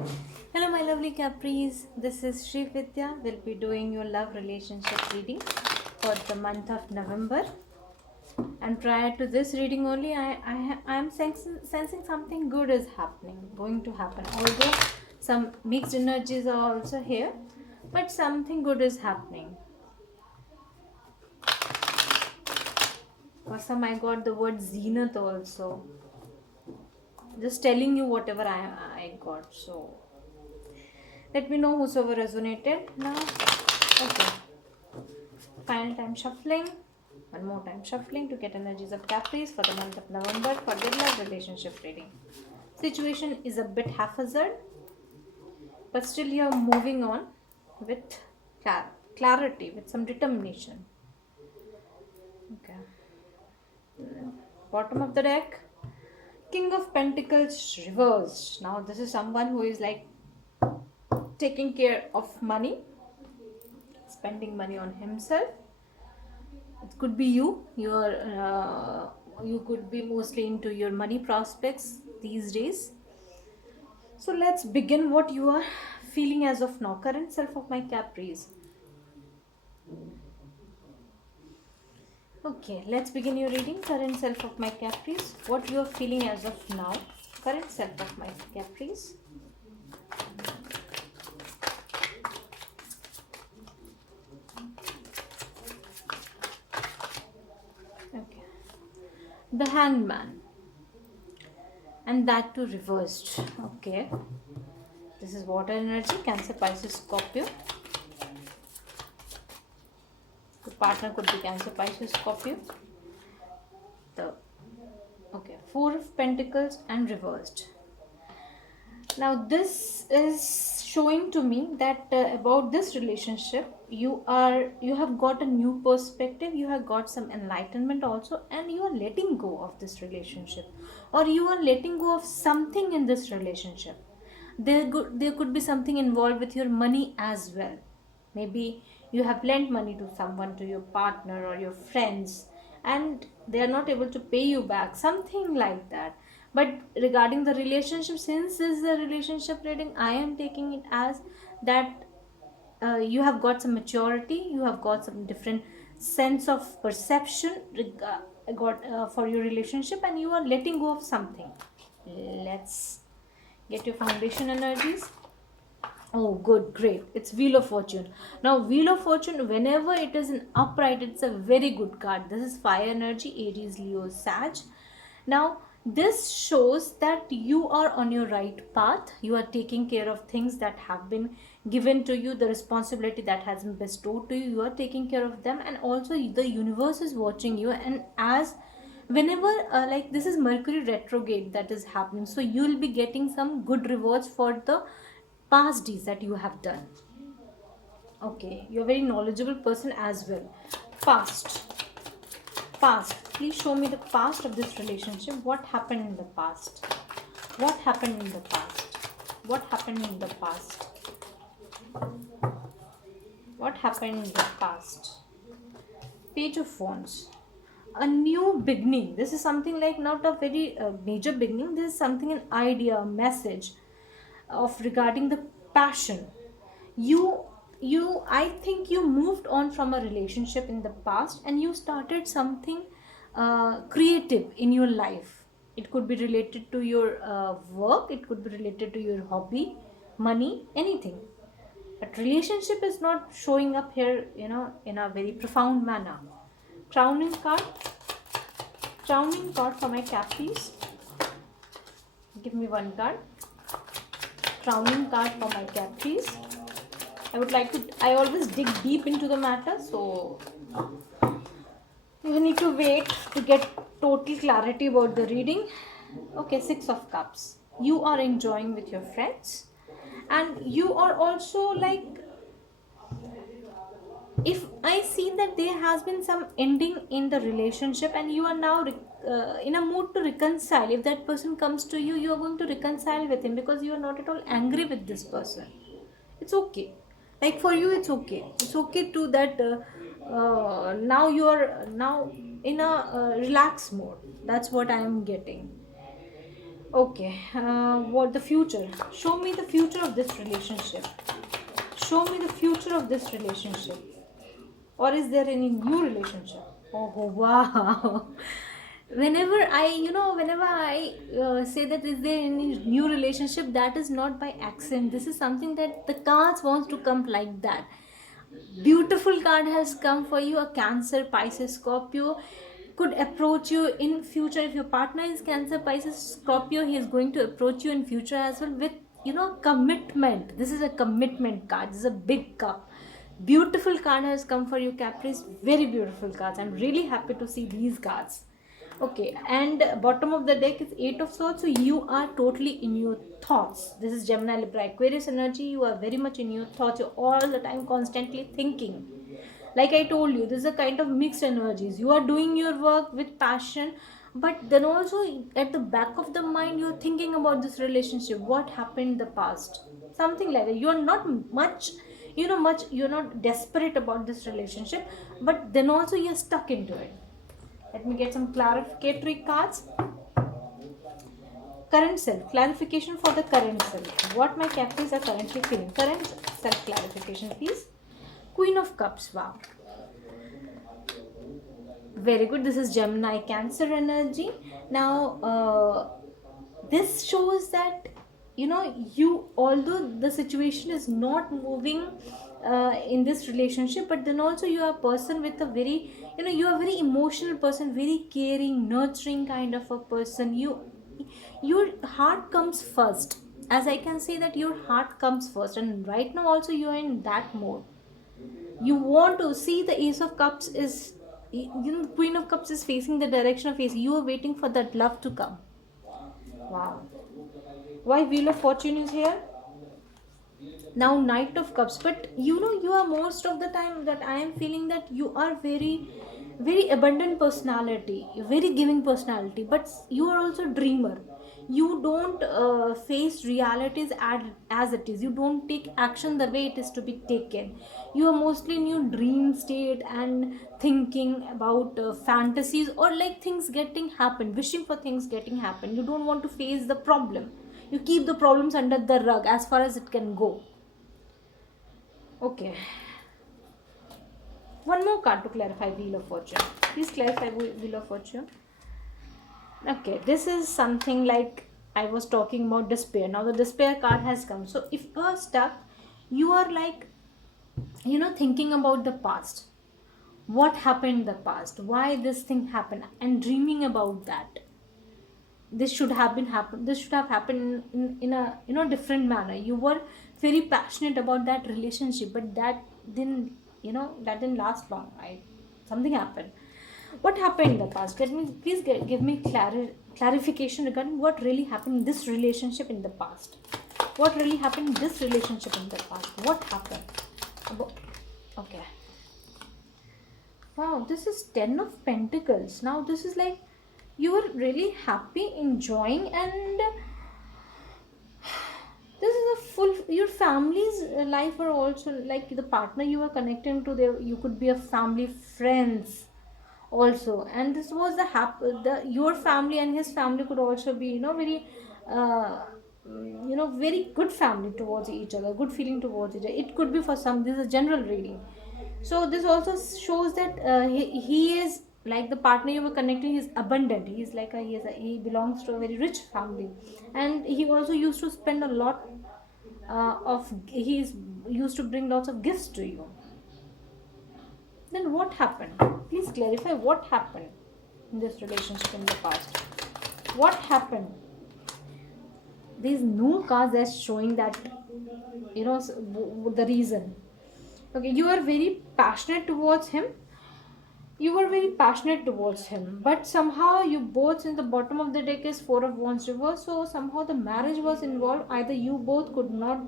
Hello, my lovely Capris. This is Sri Vidya. We'll be doing your love relationship reading for the month of November. And prior to this reading only, I'm sensing something good is happening, going to happen. Although some mixed energies are also here, but something good is happening. For some, I got the word zenith also. Just telling you whatever I got. So let me know whosoever resonated now. Okay. Final time shuffling. One more time shuffling to get energies of Caprice for the month of November for their love relationship reading. Situation is a bit haphazard, but still you're moving on with clarity, with some determination. Okay. Bottom of the deck, King of Pentacles reversed. Now this is someone who is like taking care of money, spending money on himself. It could be you could be mostly into your money prospects these days. So let's begin what you are feeling as of now. Current self of my Capris. Okay, let's begin your reading. Current self of my Capris. What you are feeling as of now. Current self of my Capris. Okay. The Hangman. And that too reversed. Okay. This is water energy. Cancer, Pisces, Scorpio. The partner could be Cancer, Pisces, Scorpio. Okay, Four of Pentacles and reversed. Now this is showing to me that about this relationship you have got a new perspective, you have got some enlightenment also, and you are letting go of this relationship, or you are letting go of something in this relationship. There could be something involved with your money as well. Maybe you have lent money to someone, to your partner or your friends, and they are not able to pay you back, something like that. But regarding the relationship, since this is a relationship reading, I am taking it as that you have got some maturity, you have got some different sense of perception for your relationship, and you are letting go of something. Let's get your foundation energies. Oh, good, great. It's Wheel of Fortune. Now, Wheel of Fortune, whenever it is in upright, it's a very good card. This is fire energy, Aries, Leo, Sag. Now, this shows that you are on your right path. You are taking care of things that have been given to you, the responsibility that has been bestowed to you. You are taking care of them, and also the universe is watching you. And as whenever like this is Mercury retrograde that is happening, so you will be getting some good rewards for the past deeds that you have done. Okay, you're a very knowledgeable person as well. Past past please show me the past of this relationship. What happened in the past? What happened in the past? What happened in the past? What happened in the past? Page of Wands. A new beginning. This is something like not a very major beginning. This is something, an idea, a message of regarding the passion. You I think you moved on from a relationship in the past and you started something creative in your life. It could be related to your work, it could be related to your hobby, money, anything. But relationship is not showing up here, in a very profound manner. Crowning card. Crowning card for my Cappies. Give me one card. Crowning card for my Cappies. I always dig deep into the matter, so you need to wait to get total clarity about the reading. Okay, Six of Cups. You are enjoying with your friends, and you are also like, if I see that there has been some ending in the relationship and you are now in a mood to reconcile. If that person comes to you, you are going to reconcile with him because you are not at all angry with this person. It's okay. Like for you, it's okay. It's okay to that. Now you are now in a relaxed mode. That's what I am getting. Okay, what the future? Show me the future of this relationship. Show me the future of this relationship. Or is there any new relationship? Oh, wow. Whenever I say that is there any new relationship, that is not by accident. This is something that the cards wants to come like that. Beautiful card has come for you. A Cancer, Pisces, Scorpio could approach you in future. If your partner is Cancer, Pisces, Scorpio, he is going to approach you in future as well with commitment. This is a commitment card. This is a big cup. Beautiful card has come for you, Caprice. Very beautiful cards. I'm really happy to see these cards. Okay, and bottom of the deck is Eight of Swords. So you are totally in your thoughts. This is Gemini, Libra, Aquarius energy. You are very much in your thoughts. You're all the time constantly thinking. Like I told you, this is a kind of mixed energies. You are doing your work with passion, but then also at the back of the mind, you're thinking about this relationship. What happened in the past? Something like that. You're not much, you're not desperate about this relationship, but then also you're stuck into it. Let me get some clarificatory cards. Current self. Clarification for the current self. What my Caprices are currently feeling. Current self clarification, please. Queen of Cups. Wow. Very good. This is Gemini Cancer energy. Now, this shows that you, although the situation is not moving in this relationship, but then also you are a person with a very, you are a very emotional person, very caring, nurturing kind of a person. Your heart comes first. As I can say that your heart comes first, and right now also you are in that mode. You want to see the Ace of Cups is, the Queen of Cups is facing the direction of Ace. You are waiting for that love to come. Wow. Why Wheel of Fortune is here? Now Knight of Cups. But you are most of the time that I am feeling that you are very, very abundant personality, very giving personality, but you are also dreamer. You don't face realities as it is. You don't take action the way it is to be taken. You are mostly in your dream state and thinking about fantasies, or like things getting happen, wishing for things getting happen. You don't want to face the problem. You keep the problems under the rug as far as it can go. Okay. One more card to clarify Wheel of Fortune. Please clarify Wheel of Fortune. Okay, this is something like I was talking about despair. Now the despair card has come. So if you are stuck, you are like, thinking about the past. What happened in the past? Why this thing happened? And dreaming about that. This should have been happened. This should have happened in a different manner. You were very passionate about that relationship, but that didn't last long. Right? Something happened. What happened in the past? Please give me clarification regarding what really happened in this relationship in the past. What really happened in this relationship in the past? What happened? Okay. Wow, this is 10 of Pentacles. Now this is like you were really happy, enjoying, and this is a full, your family's life are also like the partner you are connecting to. There you could be a family, friends also, and this was the your family and his family could also be very uh, very good family towards each other, good feeling towards each other. It could be for some, this is a general reading. So this also shows that he is like the partner you were connecting is abundant. He's like he belongs to a very rich family, and he also used to spend a lot he's used to bring lots of gifts to you. Then what happened? Please clarify what happened in this relationship in the past. What happened? There's no cards that's showing that the reason. Okay, you are very passionate towards him. You were very passionate towards him, but somehow you both, in the bottom of the deck is Four of Wands reverse, so somehow the marriage was involved. Either you both could not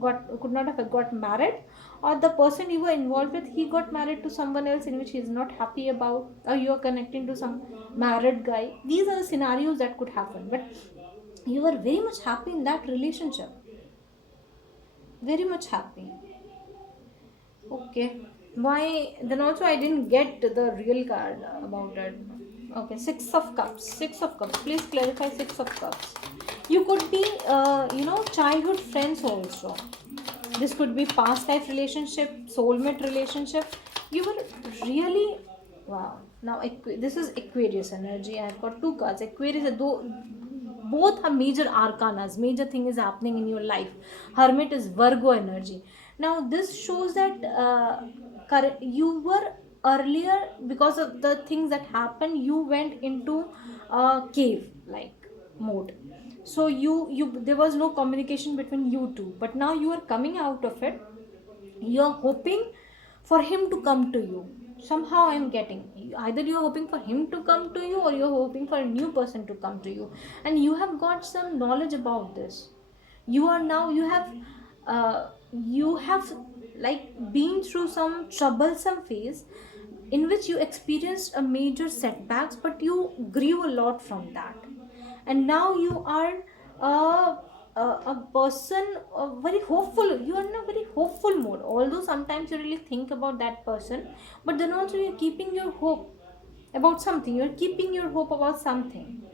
have got married, or the person you were involved with, he got married to someone else in which he is not happy about, or you are connecting to some married guy. These are the scenarios that could happen, but you were very much happy in that relationship, very much happy. Okay, why then also I didn't get the real card about it. Okay, Six of Cups. Six of Cups. Please clarify Six of Cups. You could be, childhood friends also. This could be past life relationship, soulmate relationship. You were really, wow. Now, this is Aquarius energy. I've got two cards. Aquarius, though both are major arcanas, major thing is happening in your life. Hermit is Virgo energy. Now, this shows that you were earlier, because of the things that happened, you went into cave like mode. So you there was no communication between you two, but now you are coming out of it. You are hoping for him to come to you. Somehow I'm getting, either you're hoping for him to come to you, or you're hoping for a new person to come to you, and you have got some knowledge about this. You are now, you have like been through some troublesome phase in which you experienced a major setbacks, but you grew a lot from that. And now you are a person, very hopeful. You are in a very hopeful mode, although sometimes you really think about that person, but then also you're keeping your hope about something. You're keeping your hope about something.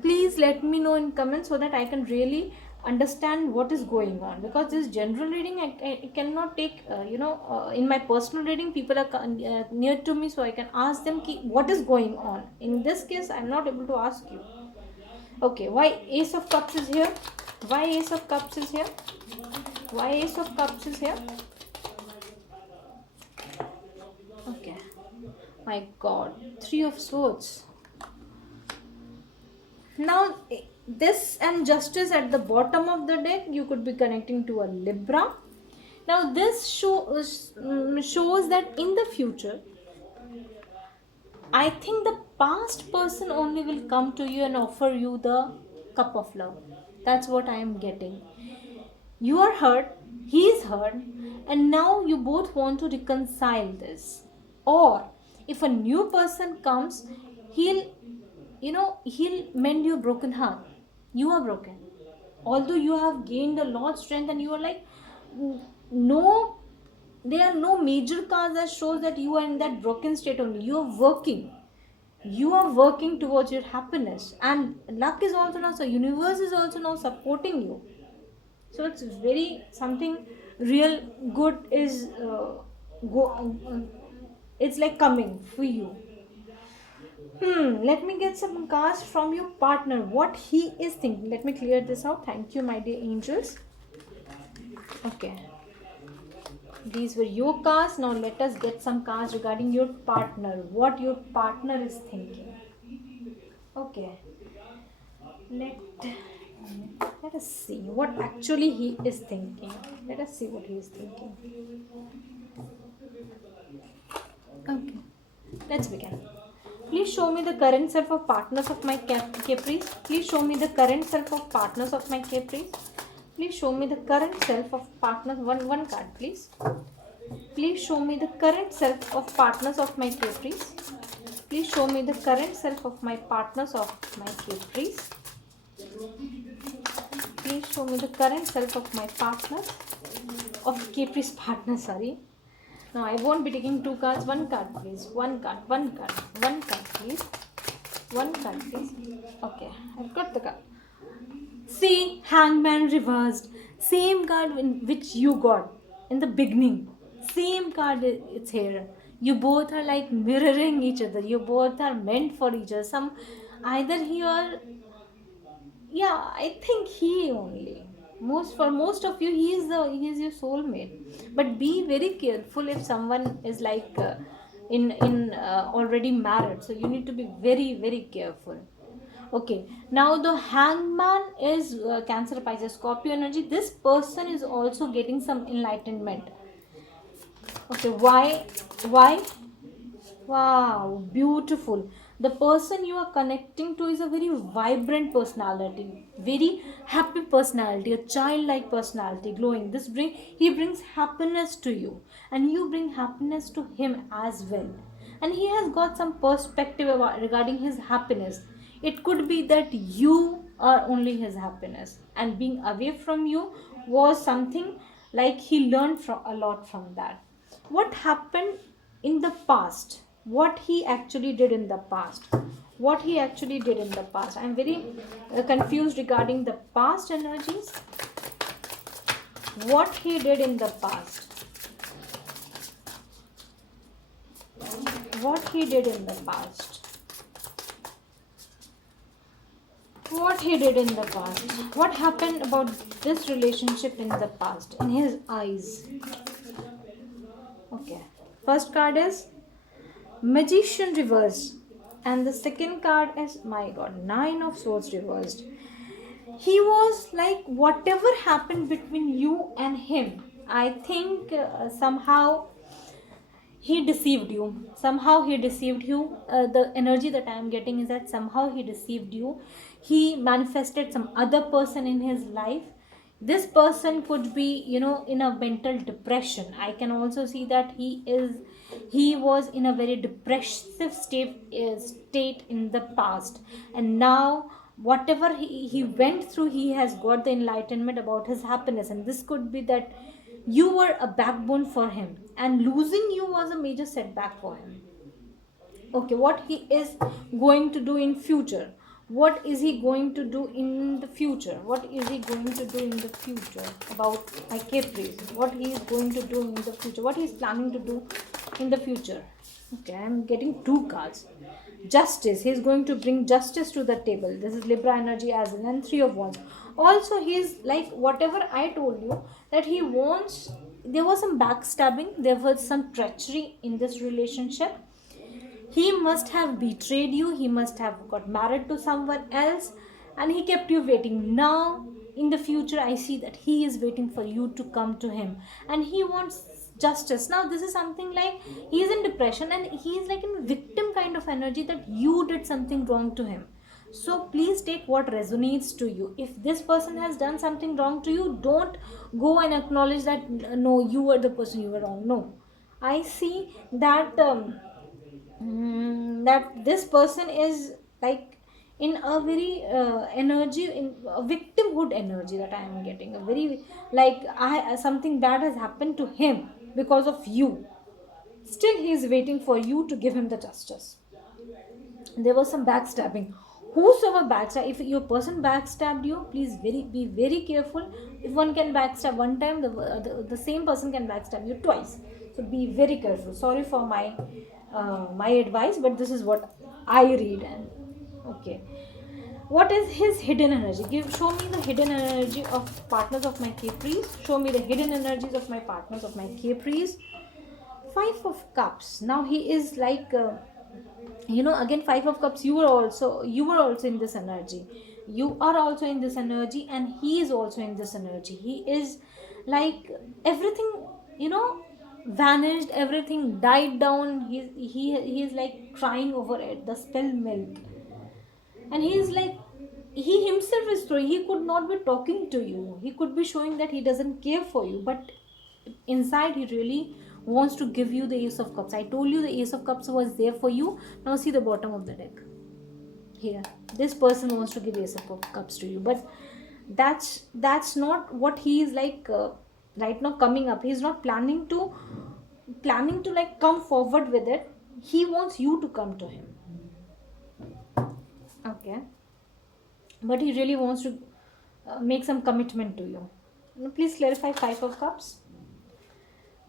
Please let me know in comments so that I can really understand what is going on, because this general reading I cannot take, in my personal reading people are near to me, so I can ask them what is going on. In this case I'm not able to ask you. Okay, why Ace of Cups is here? Why Ace of Cups is here? Why Ace of Cups is here? Okay, my God, Three of Swords. Now, this and Justice at the bottom of the deck, you could be connecting to a Libra. Now, this shows that in the future, I think the past person only will come to you and offer you the cup of love. That's what I am getting. You are hurt, he is hurt, and now you both want to reconcile this. Or if a new person comes, he'll he'll mend your broken heart. You are broken, although you have gained a lot strength, and you are like, no, there are no major cards that shows that you are in that broken state only. You are working towards your happiness, and luck is also now, so universe is also now supporting you. So it's very something real good is it's like coming for you. Let me get some cards from your partner. What he is thinking. Let me clear this out. Thank you, my dear angels. Okay. These were your cards. Now let us get some cards regarding your partner. What your partner is thinking. Okay. Let us see what actually he is thinking. Let us see what he is thinking. Okay. Let's begin. Please show me the current self of partners of my Caprice. Please show me the current self of partners of my Caprice. Please show me the current self of partners. One card, please. Please show me the current self of partners of my Caprice. Please show me the current self of my partners of my Caprice. Please show me the current self of my partners of Caprice partner. Sorry. Now I won't be taking two cards. One card, please. One card, please. One card, please. Okay, I've got the card. See, Hangman reversed. Same card which you got in the beginning. Same card, it's here. You both are like mirroring each other. You both are meant for each other. Either he or, yeah, I think he only. For most of you, he is your soulmate. But be very careful if someone is like in already married. So you need to be very, very careful. Okay, now the Hangman is Cancer, Pisces, Scorpio energy. This person is also getting some enlightenment. Okay, why? Wow, beautiful. The person you are connecting to is a very vibrant personality, very happy personality, a childlike personality, glowing. He brings happiness to you, and you bring happiness to him as well. And he has got some perspective regarding his happiness. It could be that you are only his happiness, and being away from you was something like he learned a lot from that. What happened in the past? what he actually did in the past. What he actually did in the past. I'm very confused regarding the past energies. What he did in the past. What he did in the past. What he did in the past. What happened about this relationship in the past, in his eyes. Okay. First card is Magician reversed. And the second card is, my god, Nine of Swords reversed. He was like, whatever happened between you and him, I think somehow he deceived you. Somehow he deceived you. The energy that I am getting is that somehow he deceived you. He manifested some other person in his life. This person could be, in a mental depression. I can also see that he was in a very depressive state in the past, and now whatever he went through, he has got the enlightenment about his happiness. And this could be that you were a backbone for him, and losing you was a major setback for him. Okay, what he is going to do in future. What is he going to do in the future? What is he going to do in the future about my Caprice? What he is going to do in the future? What he is planning to do in the future? Okay, I'm getting two cards. Justice. He is going to bring justice to the table. This is Libra energy as well. And Three of Wands. Also, he is like, whatever I told you, that he wants, there was some backstabbing, there was some treachery in this relationship. He must have betrayed you, he must have got married to someone else, and he kept you waiting. Now in the future, I see that he is waiting for you to come to him, and he wants justice. Now this is something like, he is in depression, and he is like in victim kind of energy, that you did something wrong to him. So please take what resonates to you. If this person has done something wrong to you, don't go and acknowledge that no, you were the person, you were wrong. No, I see that that this person is like in a very energy, in a victimhood energy that I am getting. A very like, something bad has happened to him because of you. Still he is waiting for you to give him the justice. There was some backstabbing. Whosoever backstab, if your person backstabbed you, please be very careful. If one can backstab one time, the same person can backstab you twice. So be very careful. Sorry for my advice, but this is what I read. And okay, what is his hidden energy? Show me the hidden energy of partners of my Caprice. Show me the hidden energies of my partners of my Caprice. Five of Cups. Now he is like, again, Five of Cups. You were also in this energy. You are also in this energy, and he is also in this energy. He is like, everything, vanished. Everything died down. He is like crying over it. The spilled milk, and he is like, he himself is throwing. He could not be talking to you. He could be showing that he doesn't care for you, but inside he really wants to give you the Ace of Cups. I told you the Ace of Cups was there for you. Now see the bottom of the deck. Here, this person wants to give Ace of Cups to you, but that's not what he is like right now coming up. He's not planning to like come forward with it. He wants you to come to him. Okay, but he really wants to make some commitment to you. Now, please clarify Five of Cups.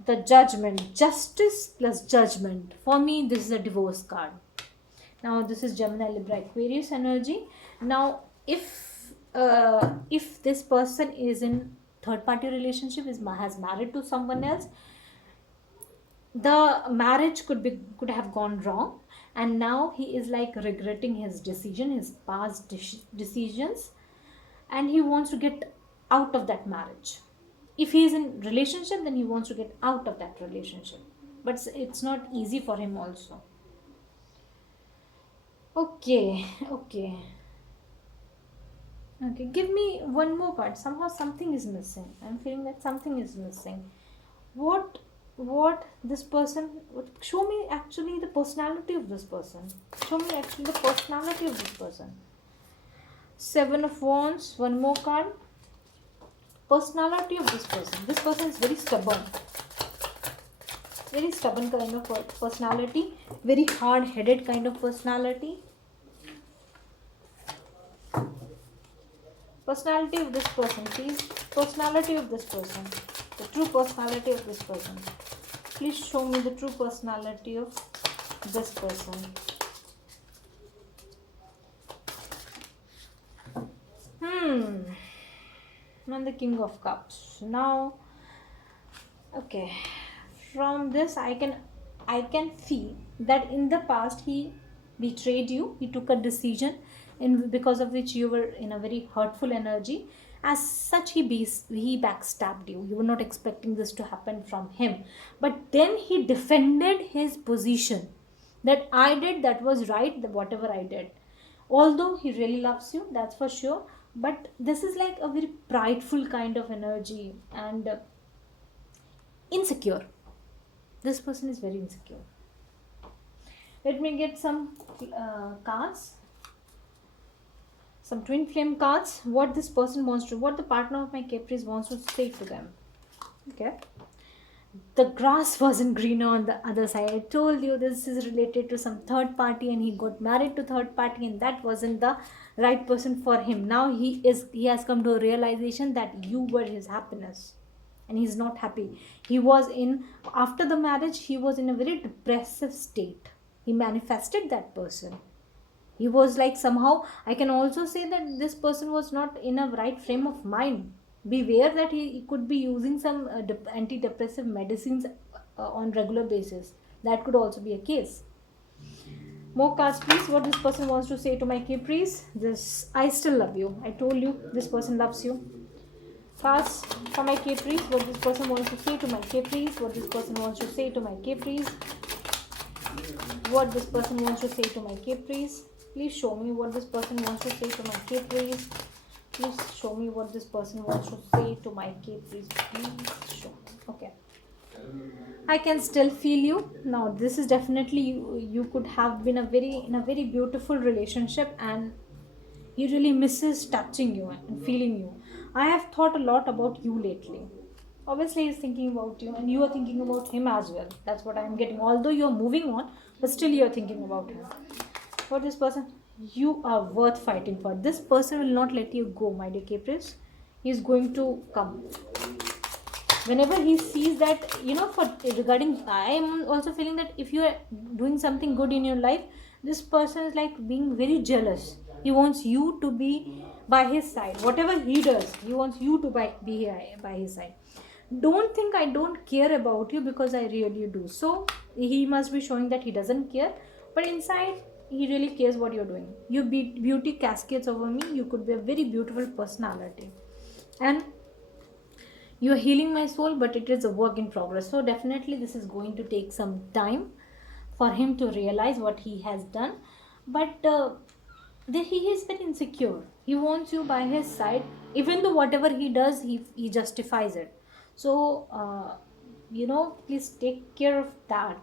The Judgment. Justice plus judgment. For me, this is a divorce card. Now this is Gemini, Libra, Aquarius energy. Now if this person is in third party relationship, has married to someone else, the marriage could have gone wrong, and now he is like regretting his decision, his past decisions, and he wants to get out of that marriage. If he is in relationship, then he wants to get out of that relationship, but it's not easy for him also. Okay. Give me one more card. Somehow something is missing. I'm feeling that something is missing. What this person, show me actually the personality of this person. Show me actually the personality of this person. Seven of Wands, one more card. Personality of this person. This person is very stubborn. Very stubborn kind of personality, very hard-headed kind of personality. Personality of this person, please. Personality of this person, the true personality of this person. Please show me the true personality of this person. And the King of Cups. Now, okay, from this I can feel that in the past he betrayed you. He took a decision in because of which you were in a very hurtful energy. As such, he backstabbed you. You were not expecting this to happen from him, but then he defended his position that I did that was right, whatever I did. Although he really loves you, that's for sure, but this is like a very prideful kind of energy and insecure. This person is very insecure. Let me get some cards, some twin flame cards. What this person wants to, what the partner of my Caprice wants to say to them. Okay. The grass wasn't greener on the other side. I told you this is related to some third party, and he got married to third party, and that wasn't the right person for him. Now he has come to a realization that you were his happiness, and he's not happy. He was in, after the marriage, he was in a very depressive state. He manifested that person. He was like, somehow I can also say that this person was not in a right frame of mind. Beware that he could be using some antidepressive medicines on regular basis. That could also be a case. More cards, please. What this person wants to say to my Caprice. This, I still love you. I told you this person loves you. Cards for my Caprice. What this person wants to say to my Caprice. What this person wants to say to my Caprice. What this person wants to say to my Caprice. Please show me what this person wants to say to my Caprice. Please show me what this person wants to say to my Caprice. Please show me. Okay. I can still feel you. Now this is definitely you could have been in a very beautiful relationship, and he really misses touching you and feeling you. I have thought a lot about you lately. Obviously, he's thinking about you, and you are thinking about him as well. That's what I'm getting. Although you're moving on, but still you're thinking about him. For this person, you are worth fighting for. This person will not let you go, my dear Caprice. He's going to come. Whenever he sees that, for regarding, I am also feeling that if you are doing something good in your life, this person is like being very jealous. He wants you to be by his side. Whatever he does, he wants you to be by his side. Don't think I don't care about you, because I really do. So he must be showing that he doesn't care, but inside he really cares what you're doing. Your beauty cascades over me. You could be a very beautiful personality, and you are healing my soul, but it is a work in progress. So definitely this is going to take some time for him to realize what he has done, but he is very insecure. He wants you by his side, even though whatever he does, he justifies it. So please take care of that,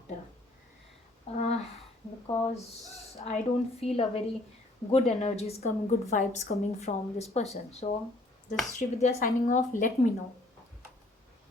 because I don't feel a very good energies coming, good vibes coming from this person. So this is Sri Vidya signing off. Let me know